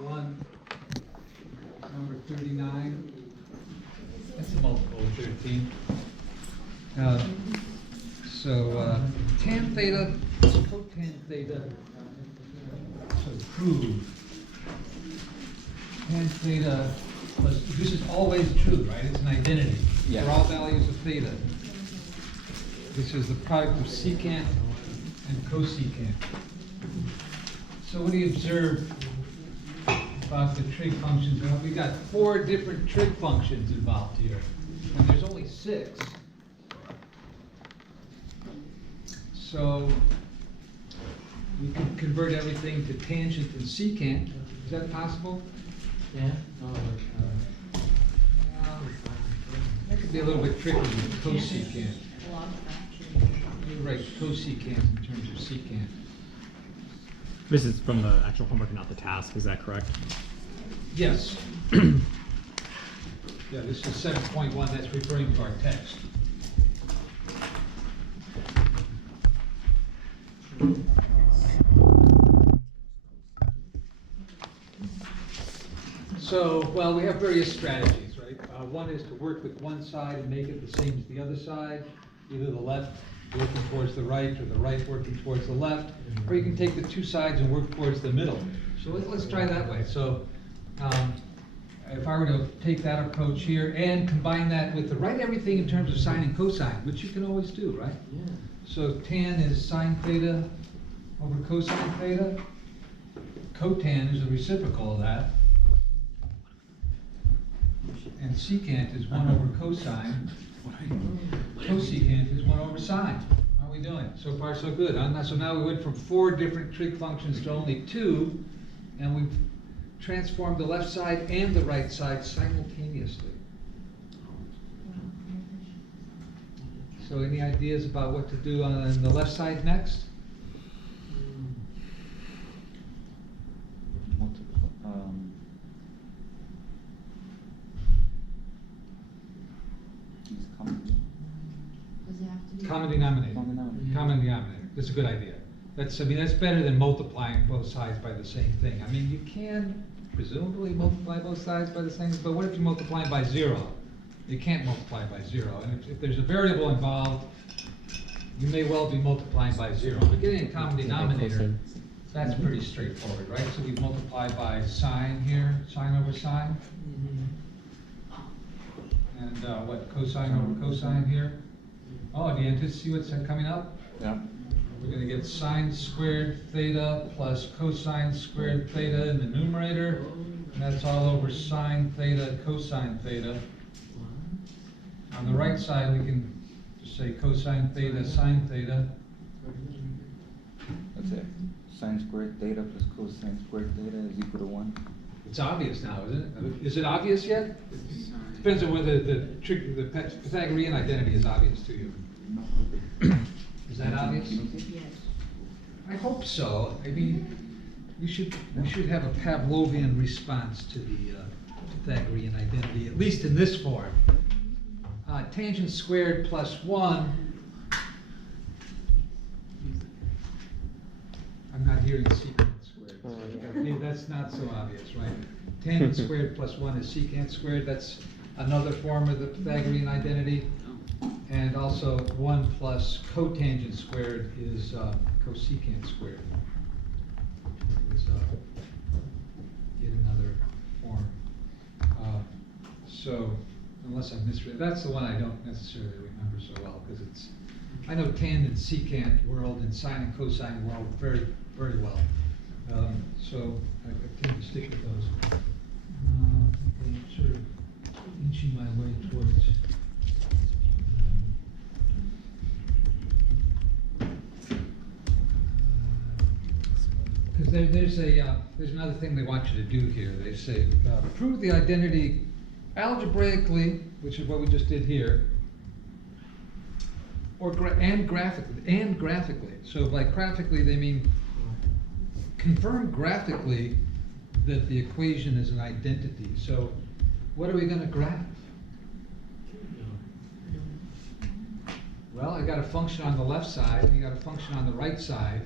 1, number 39. That's a multiple of 13. Tan theta plus cotan theta, so prove tan theta plus, this is always true, right? It's an identity Yeah. for all values of theta. This is the product of secant and cosecant. So what do you observe about the trig functions? Well, we got 4 different trig functions involved here, and there's only 6. So we can convert everything to tangent and secant. Is that possible? Yeah. That could be a little bit tricky with cosecant. You're right, cosecant in terms of secant. This is from the actual homework, not the task. Is that correct? Yes. Yeah, this is 7.1, that's referring to our text. So, well, we have various strategies, right? One is to work with one side and make it the same as the other side, either the left working towards the right or the right working towards the left, or you can take the 2 sides and work towards the middle. So let's try that way. So if I were to take that approach here and combine that with write everything in terms of sine and cosine, which you can always do, right? Yeah. So tan is sine theta over cosine theta. Cotan is a reciprocal of that. And secant is 1 over cosine. Cosecant is 1 over sine. How are we doing? So far, so good. So now we went from 4 different trig functions to only 2, and we've transformed the left side and the right side simultaneously. So any ideas about what to do on the left side next? Common denominator. Common denominator. That's a good idea. That's better than multiplying both sides by the same thing. I mean, you can presumably multiply both sides by the same thing, but what if you multiply by 0? You can't multiply by 0. And if there's a variable involved, you may well be multiplying by 0. But getting a common denominator, that's pretty straightforward, right? So we multiply by sine here, sine over sine. And what, cosine over cosine here? Oh, do you see what's coming up? Yeah. We're going to get sine squared theta plus cosine squared theta in the numerator. And that's all over sine theta, cosine theta. On the right side, we can just say cosine theta, sine theta. That's it. Sine squared theta plus cosine squared theta is equal to 1. It's obvious now, isn't it? Is it obvious yet? Depends on whether the Pythagorean identity is obvious to you. Is that obvious? Yes. I hope so. I mean, we should have a Pavlovian response to the Pythagorean identity, at least in this form. Tangent squared plus 1. I'm not hearing secant squared. Okay, that's not so obvious, right? Tangent squared plus 1 is secant squared. That's another form of the Pythagorean identity. And also 1 plus cotangent squared is cosecant squared. Is yet another form. So, unless I've misread, that's the one I don't necessarily remember so well, because I know tan and secant world and sine and cosine world very, very well. So I tend to stick with those. Okay, I'm sort of inching my way towards. Because there's another thing they want you to do here. They say prove the identity algebraically, which is what we just did here, or graphically. So by graphically they mean confirm graphically that the equation is an identity. So what are we going to graph? Well, I got a function on the left side, and you got a function on the right side.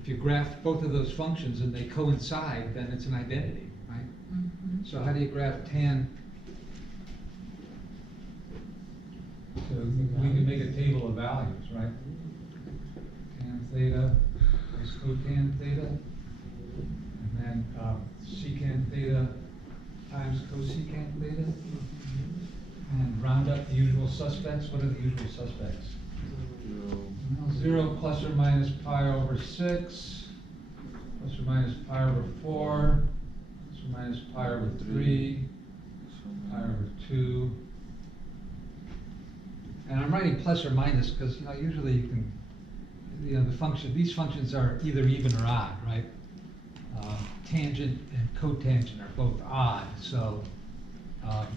if you graph both of those functions and they coincide, then it's an identity, right? Mhm. So how do you graph tan? So we can make a table of values, right? Tan theta is cotan theta, and then secant theta times cosecant theta. And round up the usual suspects. What are the usual suspects? 0 plus or minus pi over 6, plus or minus pi over 4, plus or minus pi over 3, pi over 2. And I'm writing plus or minus because, usually you can, these functions are either even or odd, right? Tangent and cotangent are both odd, so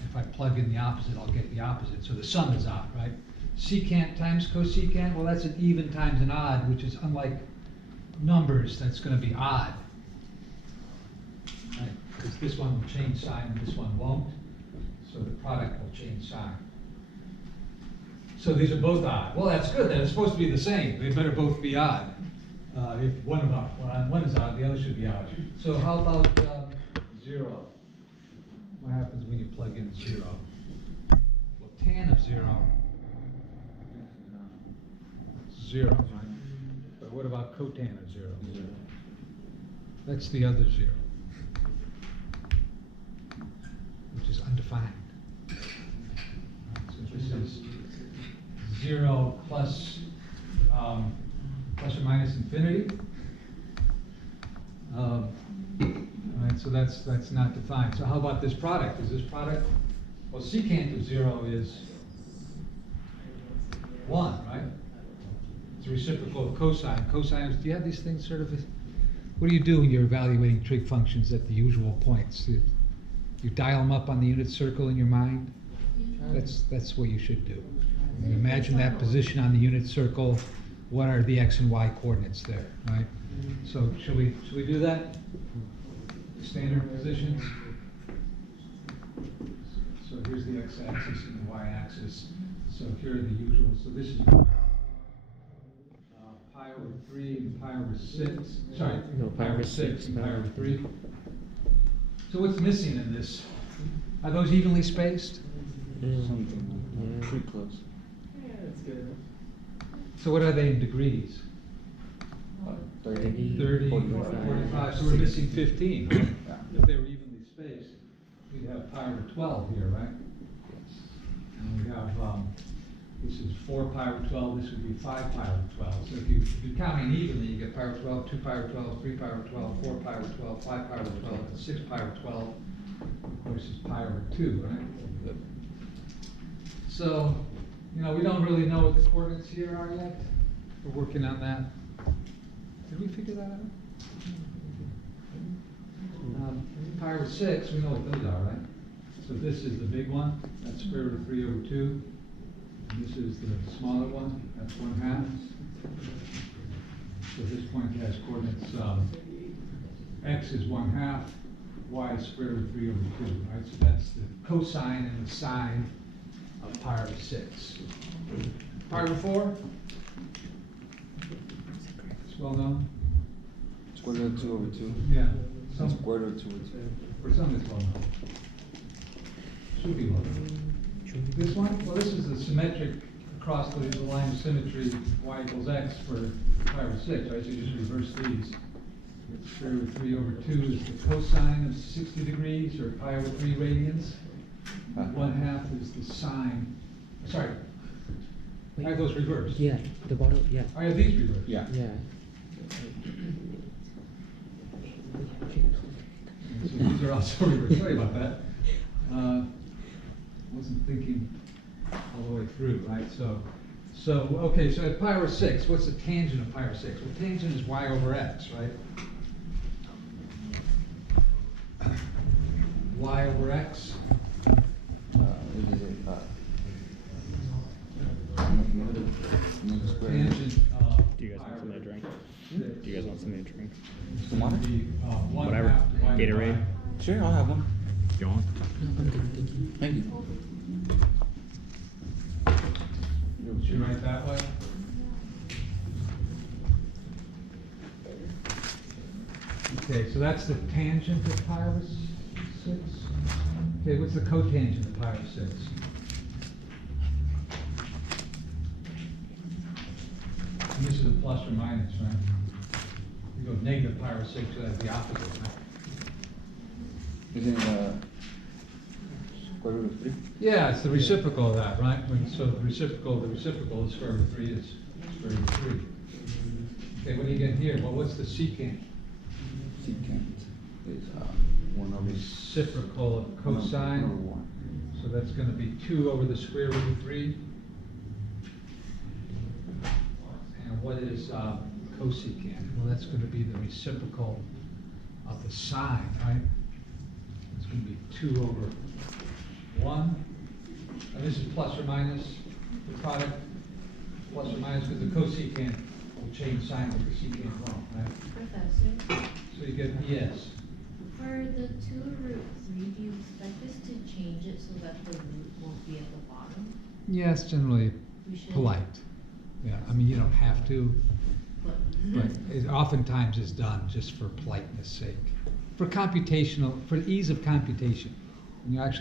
if I plug in the opposite, I'll get the opposite. So the sum is odd, right? Secant times cosecant, well, that's an even times an odd, which is unlike numbers, that's going to be odd. Right? Because this one will change sign and this one won't. So the product will change sign. So these are both odd. Well, that's good then. It's supposed to be the same. They better both be odd. If one is odd, the other should be odd. So how about 0? What happens when you plug in 0? Well, tan of 0, 0, right? But what about cotan of 0? That's the other 0, which is undefined. So this is 0 plus or minus infinity. All right, so that's not defined. So how about this product? Is this product? Well, secant of 0 is 1, right? It's a reciprocal of cosine. Cosine, do you have these things sort of? What do you do when you're evaluating trig functions at the usual points? You dial them up on the unit circle in your mind. That's what you should do. You imagine that position on the unit circle. What are the x and y coordinates there, right? So should we do that? Standard positions. So here's the x-axis and the y-axis. So here are the usual. So this is pi over 3 and pi over 6. Sorry, No, pi over 6 and pi over 3. So what's missing in this? Are those evenly spaced? Something pretty close. So what are they in degrees? 30, 30, 45. 45, so we're missing 15. Right? Yeah. If they were evenly spaced, we'd have pi over 12 here, right? And we have, this is 4 pi over 12, this would be 5 pi over 12. So if you're counting evenly, you get pi over 12, 2 pi over 12, 3 pi over 12, 4 pi over 12, 5 pi over 12, and 6 pi over 12 versus pi over 2, right? So, we don't really know what the coordinates here are yet. We're working on that. Did we figure that out? Pi over 6, we know what those are, right? So this is the big one, that's square root of 3 over 2. And this is the smaller one, that's 1/2. So this point has coordinates, x is 1/2, y is square root of 3 over 2, right? So that's the cosine and the sine of pi over 6. Pi over 4? It's well known. Square root of 2 over 2. Yeah. Some square root of 2 over 2. For some, it's well known. Should be well known. This one? Well, this is the symmetric across the line of symmetry, y equals x for pi over 6, right? So you just reverse these. Square root of 3 over 2 is the cosine of 60 degrees, or pi over 3 radians. 1/2 is the sine. Sorry. I have those reversed. Yeah, the bottom, yeah. I have these reversed. Yeah. Yeah. So these are also reversed. Sorry about that. Wasn't thinking all the way through, right? So okay, so at pi over 6, what's the tangent of pi over 6? Well, tangent is y over x, right? Y over x. What is it? Another square. Tangent Do you guys want something to drink? Do you guys want something to drink? Some water? Whatever. Gatorade? Sure, I'll have one. You want? Thank you. Should we write that way? Okay, so that's the tangent of pi over 6. Okay, what's the cotangent of pi over 6? And this is a plus or minus, right? You go negative pi over 6, so that's the opposite, right? Isn't it square root of 3? Yeah, it's the reciprocal of that, right? So the reciprocal is square root of 3 is square root of 3. Okay, what do you get here? Well, what's the secant? Secant is 1 over Reciprocal of cosine. 1. So that's going to be 2 over the square root of 3. And what is cosecant? Well, that's going to be the reciprocal of the sine, right? It's going to be 2 over 1. And this is plus or minus the product, plus or minus, because the cosecant will change sign with the secant won't, right? Professor, So you get yes. for the 2√3, do you expect us to change it so that the root won't be at the bottom? Yes, generally We should. polite. Yeah, I mean, you don't have to, But but it oftentimes is done just for politeness sake. For computational, for ease of computation. When you actually